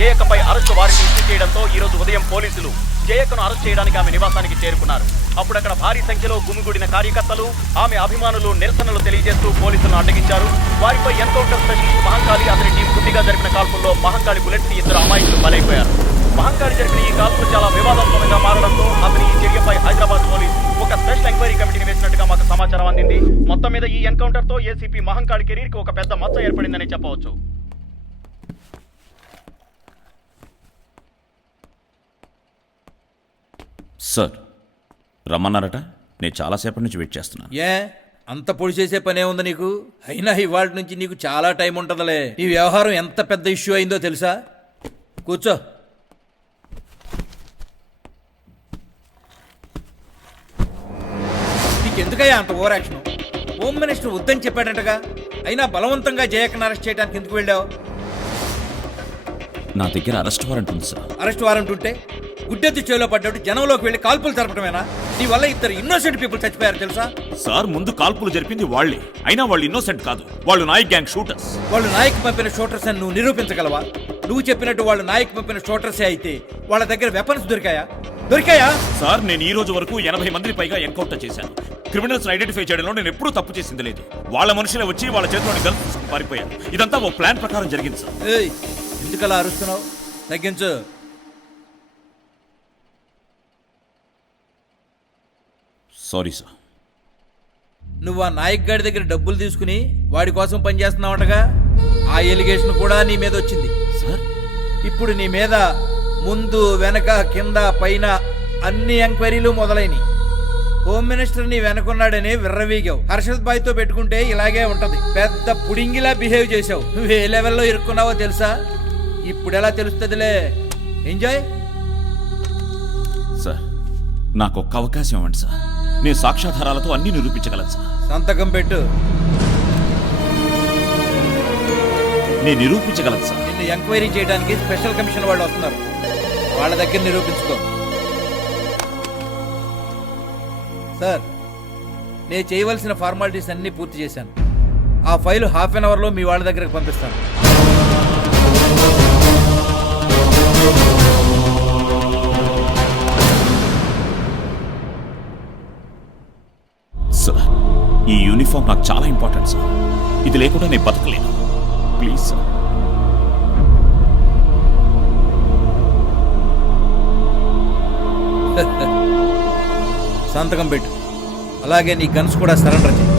జయక్కపై arrest warrant issue చేయడంతో ఈ రోజు ఉదయం పోలీసులు జయక్కను అరెస్ట్ చేయడానికి ఆమె నివాసానికి చేరుకున్నారు. అప్పుడు అక్కడ భారీ సంఖ్యలో గుమిగూడిన కార్యకర్తలు, ఆమె అభిమానులు నిరసనలు తెలియజేస్తూ పోలీసులను అడ్డగించారు. వారిపై ఎన్కౌంటర్ స్పెషలిస్ట్ మహంకాళి అతని టీం గుడ్డిగా జరిపిన కాల్పుల్లో మహంకాళి బుల్లెట్స్ ఇద్దరు అమాయకులు బలైపోయారు. మహంకాళి జరిపిన ఈ కాల్పులు చాలా వివాదాస్పదంగా మారడంతో అతని ఈ చర్యపై హైదరాబాద్ పోలీసు ఒక స్పెషల్ ఎంక్వైరీ కమిటీని వేసినట్టుగా మాకు సమాచారం అందింది. మొత్తం మీద ఈ ఎన్కౌంటర్ తో ఏసీపీ మహంకాళి కెరీర్ కి ఒక పెద్ద మచ్చ ఏర్పడిందని చెప్పవచ్చు. సార్ రమ్మన్నారట, నేను చాలాసేపటి నుంచి వెయిట్ చేస్తున్నాను. అంత పొడి చేసే పనే ఉంది నీకు? అయినా ఇవాళ నుంచి నీకు చాలా టైం ఉంటుందిలే. ఈ వ్యవహారం ఎంత పెద్ద ఇష్యూ అయిందో తెలుసా? కూర్చో. నీకెందుకయ్యా అంత ఓవర్ యాక్షన్? హోమ్ మినిస్టర్ వద్దని చెప్పాడంటగా, అయినా బలవంతంగా జయక్కను అరెస్ట్ చేయడానికి ఎందుకు వెళ్ళావు? నా దగ్గర అరెస్ట్ వారెంట్ ఉంది సార్. అరెస్ట్ వారెంట్ ఉంటే గుడ్డెత్తి చేలో పడ్డాడు జనంలోకి వెళ్ళి కాల్పులు జరపడమేనా? నీ వల్ల ఇద్దరు ఇన్నోసెంట్ పీపుల్ చచ్చిపోయారు తెలుసా? సార్ ముందు కాల్పులు జరిపింది వాళ్లే, అయినా వాళ్ళు ఇన్నోసెంట్ కాదు, వాళ్ళు నాయక్ గ్యాంగ్ షూటర్స్. వాళ్ళు నాయక్ పంపిన షూటర్స్ అని నువ్వు నిరూపించగలవా? నువ్వు చెప్పినట్టు వాళ్ళు నాయక్ పంపిన షూటర్సే అయితే వాళ్ళ దగ్గర వెపన్స్ దొరికాయా? సార్ నేను ఈ రోజు వరకు 80 మందిని పైగా ఎన్కౌంటర్ చేశాను. క్రిమినల్స్ ఐడెంటిఫై చేయడంలో నేను ఎప్పుడూ తప్పు చేసింది లేదు. వాళ్ళ మనుషులే వచ్చి వాళ్ళ చేతిలోని గన్స్ తీసుకుని పారిపోయారు. ఇదంతా ఓ ప్లాన్ ప్రకారం జరిగింది సార్. ఎందుకలా అరుస్తున్నావు? తగ్గించు. Sorry sir. నువ్వు ఆ నాయక్ గారి దగ్గర డబ్బులు తీసుకుని వాడి కోసం పనిచేస్తున్నావుటగా, ఆ ఎలిగేషన్ కూడా నీ మీద వచ్చింది సార్. ఇప్పుడు నీ మీద ముందు వెనక కింద పైన అన్ని ఎంక్వైరీలు మొదలైనవి. హోమ్ మినిస్టర్ నీ వెనకున్నాడని విర్రవీగావు. హర్షద్ బాయ్ తో పెట్టుకుంటే ఇలాగే ఉంటది. పెద్ద పుడింగిలా బిహేవ్ చేసావు. నువ్వు ఏ లెవెల్లో ఇరుక్కున్నావో తెలుసా? ఇప్పుడు ఎలా తెలుస్తుందిలే. ఎంజాయ్. సార్ నాకు ఒక్క అవకాశం ఇవ్వండి సార్. నేను సాక్ష్యాధారాలతో అన్ని నిరూపించగలను సార్. సంతకం పెట్టు. నేను నిరూపించగలను సార్. నిన్ను ఎంక్వైరీ చేయడానికి స్పెషల్ కమిషన్ వాళ్ళు వస్తున్నారు. వాళ్ళ దగ్గర నిరూపించుకో. సార్ నేను చేయవలసిన ఫార్మాలిటీస్ అన్ని పూర్తి చేశాను. ఆ ఫైల్ హాఫ్ అన్ అవర్లో మీ వాళ్ళ దగ్గరకు పంపిస్తాను. సార్ ఈ యూనిఫామ్ నాకు చాలా ఇంపార్టెంట్ సార్. ఇది లేకుండా నేను బతకలేను. Please sir. సంతకం పెట్టు. అలాగే నీ గన్స్ కూడా సరెండర్ చేయి.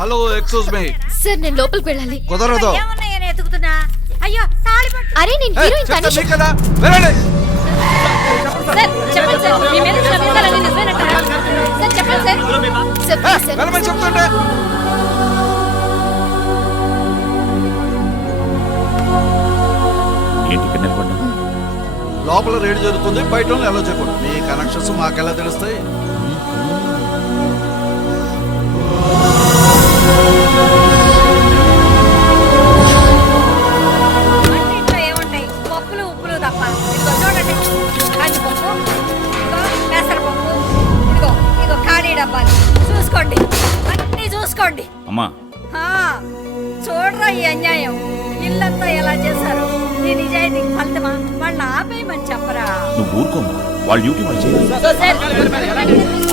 హలో ఎక్స్క్యూజ్ మీ సార్, నేను లోపలికి వెళ్ళాలి. కుదరదు. అయ్యో అరే నేను హీరోయిన్ తనిష. కదా వెళ్ళండి. సార్ చెప్పండి సార్, మీ మీద అభియోగాలన్నీ నిజమేనంటారా? సార్ చెప్పండి సార్. Sir please sir. వెళ్ళమని చెప్తుంటే ఏంటి ఇక్కడ నిలబడ్డా? లోపల రేడి జరుగుతుంది, బయట ఎలా చేయకూడదు. మీ కనెక్షన్స్ మాకెలా తెలుస్తాయి? ఏముంటాయి? పప్పులు ఉప్పులు తప్ప. ఇదిగో చూడండి, కందిపప్పు, ఇదిగో పెసరపప్పు, ఇదిగో ఇదిగో ఖాళీ డబ్బాలు. చూసుకోండి, అన్నీ చూసుకోండి. అమ్మా చూడరా ఈ అన్యాయం. ఇల్లంతా ఎలా చేశారు? నీ నిజాయితీకి ఫలితమా? వాళ్ళని ఆపేయమని చెప్పరా. నువ్వు ఊరుకోమ్మా, వాళ్ళ డ్యూటీ వాళ్ళు చేయాలి.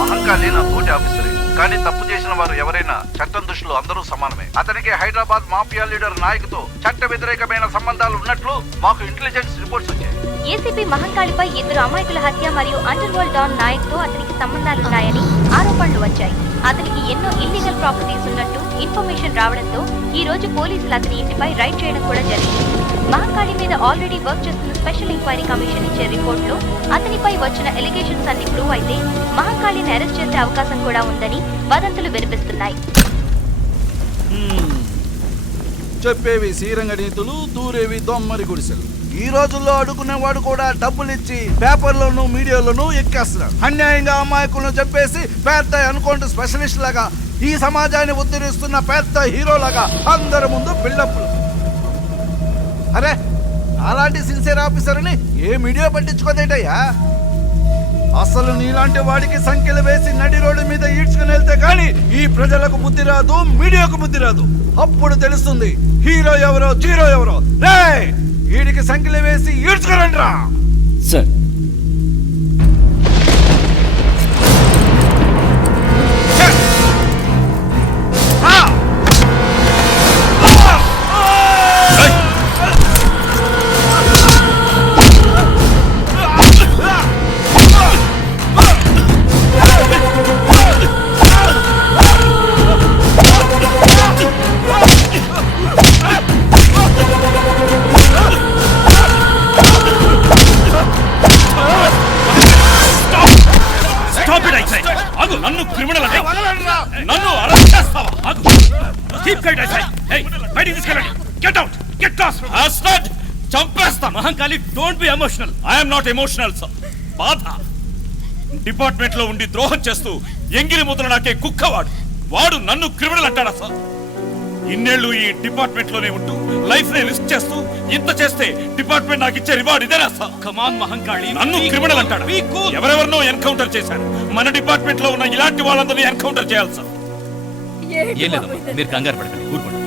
మహంకాళి నా తోటి ఆఫీసరే, కానీ తప్పు చేసి చేసిన వారు ఎవరైనా చట్టం దృష్టిలో అందరూ సమానమే. అతనికి హైదరాబాద్ మాఫియా లీడర్ నాయకుతో చట్ట వ్యతిరేకమైన సంబంధాలు ఉన్నట్లు మాకు ఇంటెలిజెన్స్ రిపోర్ట్స్ వచ్చాయి. ఏసీపీ మహంకాళిపై 2 అమాయకుల హత్య మరియు అండర్ వరల్డ్ డాన్ నాయక్ తో అతనికి సంబంధాలున్నాయని ఆరోపణలు వచ్చాయి. అతనికి ఎన్నో ఇల్లీగల్ ప్రాపర్టీస్ ఉన్నట్టు ఇన్ఫర్మేషన్ రావడంతో ఈ రోజు పోలీసులు అతని ఇంటిపై రైడ్ చేయడం కూడా జరిగింది. మహంకాళి మీద ఆల్రెడీ వర్క్ చేస్తున్న స్పెషల్ ఎంక్వైరీ కమిషన్ ఇచ్చే రిపోర్ట్ లో అతనిపై వచ్చిన ఎలిగేషన్స్ అన్ని ప్రూవ్ అయితే మహంకాళిని అరెస్ట్ చేసే అవకాశం కూడా ఉందని వదంతులు వినిపిస్తున్నాయి. చెప్పేవి శ్రీరంగ నీతులు, దూరేవి దొమ్మరి గుడిసెలు. ఈ రోజుల్లో అడుగునేవాడు కూడా డబ్బులు ఇచ్చి పేపర్లోను మీడియాలోను ఎక్కేస్తున్నాడు. అన్యాయంగా అమాయకులను చెప్పేసి పెద్ద అనుకోండి స్పెషలిస్ట్ లాగా ఈ సమాజాన్ని ఉద్ధరిస్తున్న పెద్ద హీరోలాగా అందరి ముందు బిల్డప్లు. అరే అలాంటి సిన్సియర్ ఆఫీసర్ని ఏ మీడియా పట్టించుకోదేటయ్యా? అసలు నీలాంటి వాడికి సంఖ్యలు వేసి నడి రోడ్డు మీద ఈడ్చుకుని వెళ్తే కానీ ఈ ప్రజలకు బుద్ధి రాదు, మీడియాకు బుద్ధి రాదు. అప్పుడు తెలుస్తుంది హీరో ఎవరో జీరో ఎవరో. రే వీడికి సంఖ్యలు వేసి ఈడ్చుకురండి రా. సార్ నన్ను క్రిమినల్ అంటే నన్ను అరెస్ట్ చేస్తావా? Keep quiet I say. Hey బయటికి తీసుకెళ్ళండి. Get out, get lost. అస్టడ్ చంపేస్తా. Mahankali don't be emotional. I am not emotional sir. బాధ. డిపార్ట్మెంట్ లో ఉండి ద్రోహం చేస్తూ ఎంగిలి ముద్ర నాకే కుక్కవాడు వాడు నన్ను క్రిమినల్ అంటాడా సార్? ఇన్నేళ్లు ఈ డిపార్ట్మెంట్ లోనే ఉంటూ లైఫ్ ని రిస్క్ చేస్తూ ఇంత చేస్తే డిపార్ట్మెంట్ నాకు ఇచ్చే రివార్డ్ ఇదేనా సార్? కమాన్ మహంకాళి, నన్ను క్రిమినల్ అంటాడు. ఎవరెవరినో ఎన్కౌంటర్ చేశారు. మన డిపార్ట్మెంట్ లో ఉన్న ఇలాంటి వాళ్ళందరినీ ఎన్కౌంటర్ చేయాలి సార్. ఏం లేదమ్మా, మీరు కంగారు పడకండి, ఊరుకోండి.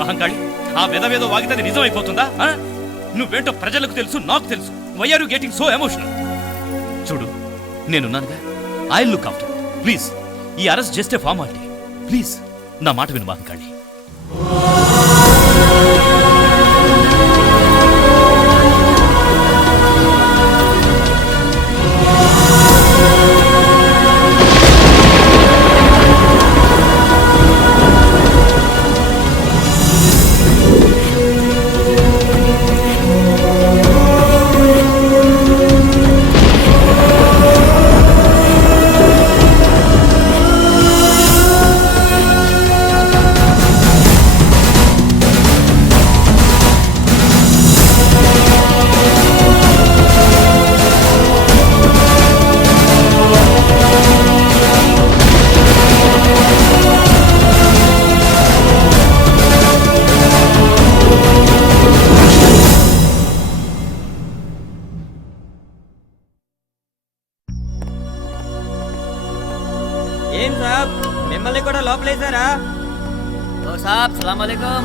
మహంకాళి, ఆ వెదవేదో వాగితే నిజం అయిపోతుందా? నువ్వేంటో ప్రజలకు తెలుసు, నాకు తెలుసు. Why are you getting so emotional? చూడు, నేనున్నానుగా. I will look after. Please, ఈ arrest just a formality. Please నా మాట విను మహంకాళి. ఏం సాబ్, మిమ్మల్ని కూడా లోపలేసారా? ఓ సాబ్, సలాం అలైకుం.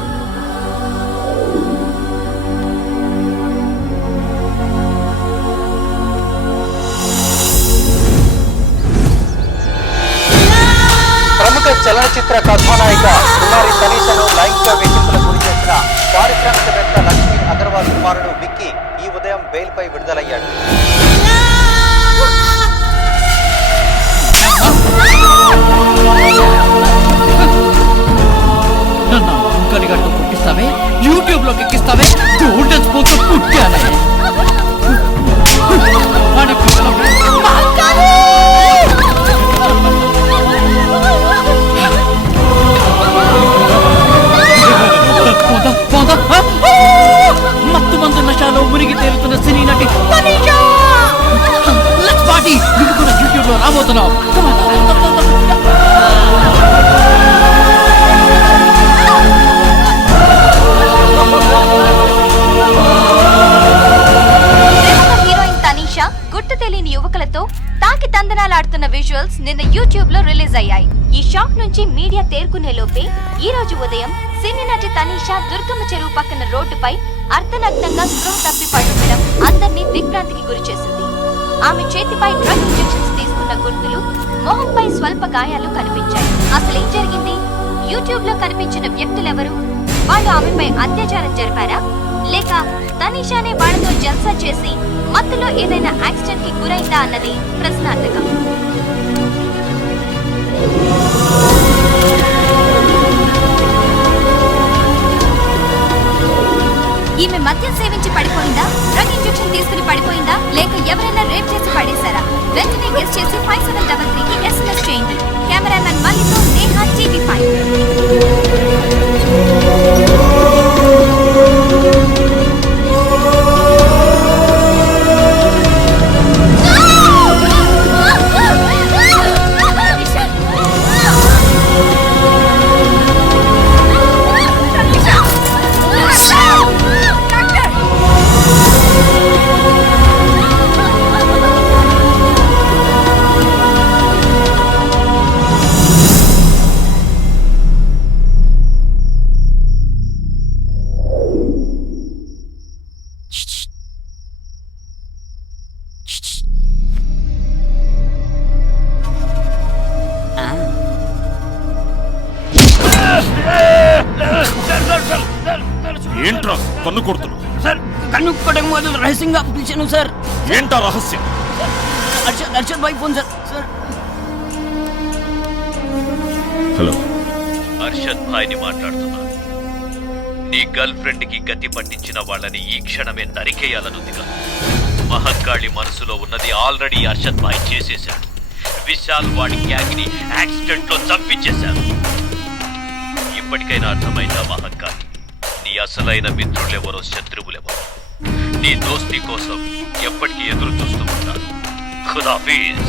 ప్రముఖ చలనచిత్ర కథానాయిక కుమారి తనీషను లైంగిక వేధింపులకు గురి చేసిన పారిశ్రామికవేత్త లక్ష్మీ అగర్వాల్ కుమారుడు విక్కీ ఈ ఉదయం బెయిల్పై విడుదలయ్యాడు. నన్ను అంకలిగట్టు పుట్టిస్తావే, యూట్యూబ్ లోకి ఎక్కిస్తావే, పుట్టానే మత్తు మందు నశాలో మునిగి తేలుతున్న సినీ నటి పార్టీ నువ్వు కూడా యూట్యూబ్ లో రాబోతున్నావు. హీరోయిన్ తనీషా గుర్తు తెలియని యువకులతో తాకి తందనాలాడుతున్న విజువల్స్ నిన్న యూట్యూబ్ లో రిలీజ్ అయ్యాయి. ఈ షాక్ నుంచి మీడియా తేరుకునే లోపే ఈ రోజు ఉదయం సినీ నటి తనీషా దుర్గమ్మ చెరువు పక్కన రోడ్డుపై అర్ధనగ్నంగా స్పృహ తప్పి పడుండడం అందరినీ దిగ్భ్రాంతికి గురి చేసింది. ఆమె చేతిపై డ్రగ్ ఇంజెక్షన్స్ తీసుకున్న ఉన్న గుర్తులు, మొహంపై స్వల్ప గాయాలు కనిపించాయి. అసలేం జరిగింది? యూట్యూబ్ లో కనిపించిన వ్యక్తులెవరు? వాళ్ళు ఆమెపై అత్యాచారం జరిపారా, లేక తనీషానే వాళ్ళతో జల్సా చేసి మత్తులో ఏదైనా యాక్సిడెంట్ కి గురైందా అన్నది ప్రశ్నార్థకం. ఈమె మద్యం సేవించి పడిపోయిందా, డ్రగ్ ఇంజెక్షన్ తీసుకుని పడిపోయిందా, లేక ఎవరైనా రేప్ చేసి పడేశారా? వెంటనే గెస్ చేసి 5733కి SMS చేయండి. కెమెరామెన్ మల్లితో నేహా, TV5. ఏంట్రా కన్ను కొడుతున్నావు? సార్ కన్ను కొట్టక మొదలు రహస్యంగా పిలిచాను సార్. ఏంటా రహస్యం? అర్షద్ భాయ్ phone sir. Sir hello, Arshad భాయ్ని మాట్లాడుతున్నాను. నీ గర్ల్ ఫ్రెండ్ కి గతి పట్టించిన వాళ్ళని ఈ క్షణమే నరికేయాలనుందిగా. మహంకాళి మనసులో ఉన్నది ఆల్రెడీ అర్షద్ భాయ్ చేసేశాడు. విశాల్ వాడి గ్యాంగ్ ని యాక్సిడెంట్ లో చంపించేశాడు. ఇప్పటికైనా అర్థమైందా మహంకాళి? నీ అసలైన మిత్రులెవరో శత్రువులెవరో. నీ దోస్తి కోసం ఎప్పటికీ ఎదురు చూస్తూ ఉంటాను. ఖుదాఫీజ్.